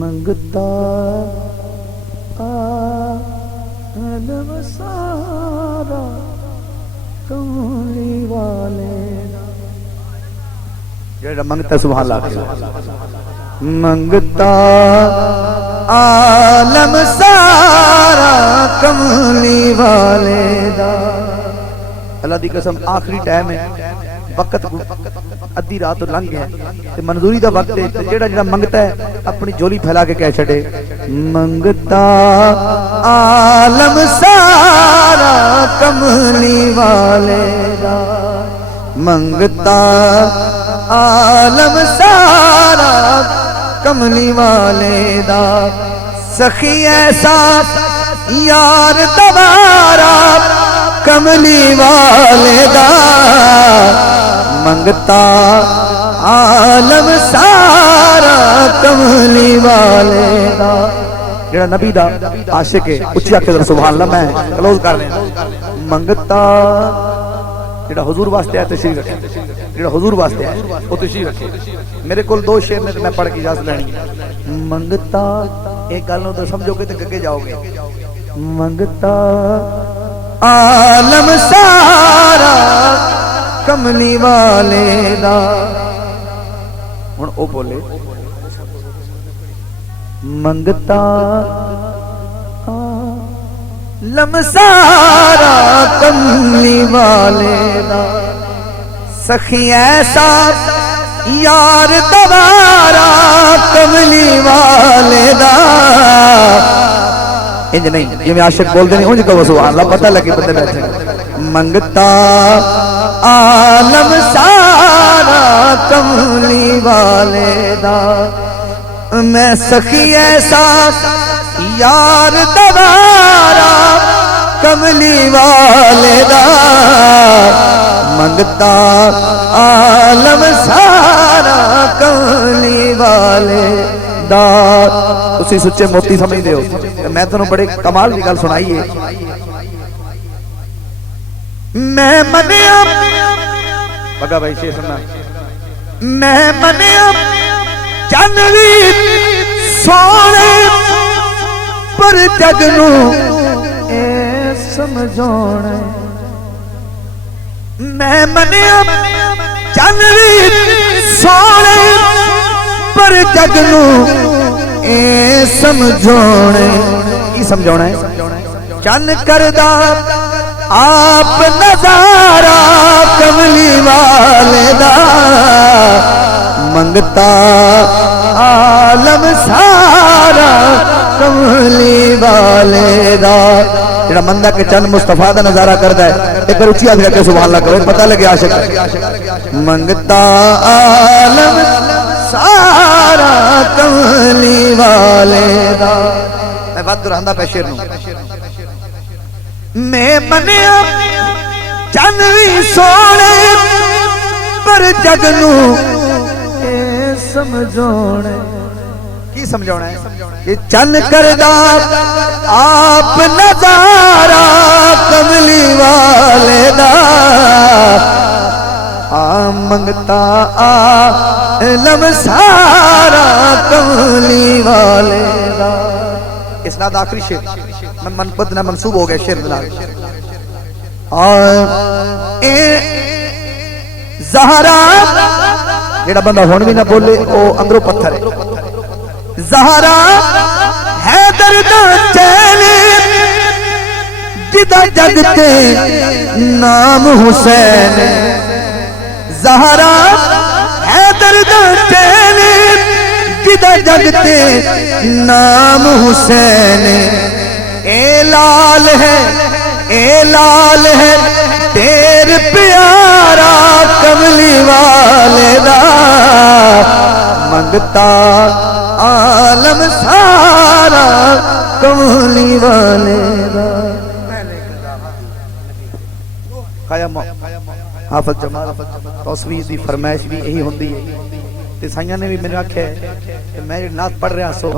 منگتا عالم سارا کملی والے جڑا منگتا سبحان اللہ منگتا عالم سارا کملی والے دا اللہ دی قسم آخری ٹائم ہے وقت ادھی رات لنگ ہے تے منظوری دا وقت ہے جڑا جڑا منگتا ہے اپنی جولی پھیلا کے کہہ چھڑے منگتا عالم سارا کملی والے دا منگتا عالم سارا کملی والے دا سخی ایسا یار دوارا کملی والے دا منگتا عالم سارا کملی والے دا جڑا نبی دا عاشق ہے اچھی آکے سبحان اللہ میں کلوز کر لیں منگتا جڑا حضور واسطے ہے تشریف رکھے جڑا حضور واسطے ہے وہ تشریف رکھے میرے کول دو شعر میں پڑھ کے اجازت لینی منگتا ایک گل نو تو سمجھو گے تے اگے جاؤ گے منگتا عالم سارا کملی والے دا ہن او بولے منگتا عالم سارا کملی والے دا سخی ایسا یار دوارا کملی والے دا انج نہیں یہ میں عاشق بول دے نہیں انج کہو سبحان اللہ پتہ لگے بندے بیٹھے منگتا عالم سارا کملی والے دا میں سخی ایسا یار دوارا کملی والے دا منگتا عالم سارا کملی والے دا تسی سچے موتی سمجھ دے ہو میں تنوں بڑے کمال کی گل سنائی ہے میں منیا بگا بھائی شیر سننا میں منیا چنوی سونے پر جگنو اے سمجھونے میں منیا چنوی سونے پر جگنو اے سمجھونے کی سمجھونا ہے چن کردہ آپ نظارہ کملی والے دا منگتا عالم سارا کملی والے دا جڑا مندہ کے چند مصطفیٰ دا نظارہ کرتا ہے ایک بار اچھی آدھگا کہ سبحان اللہ کرو پتہ لگے عاشق منگتا عالم سارا کملی والے دا میں بات درہندہ پہ شیر نوں میں منیا چنوی سونے پر جگنو اے سمجھونے کی سمجھونا ہے یہ چن کردہ آپ نظارہ کملی والے دا منگتا عالم سارا کملی والے دا اسناد آخری شیر من منقبت نہ منصوب ہو گئے شیر دلال زہرا جیڑا بندہ ہون بھی نہ بولے او اندروں پتھر ہے زہرا ہے درد چیلی جدہ جگتے نام حسین زہرا ہے درد چیلی جدہ جگتے نام حسین اے لال ہے تیر پیارا کملی والے دا منگتا عالم سارا کملی والے دا قائم حافظ جمال توسوی دی فرمائش بھی یہی ہوندی ہے تے سائیاں نے بھی میرے آکھے کہ میں نعت پڑھ رہا سو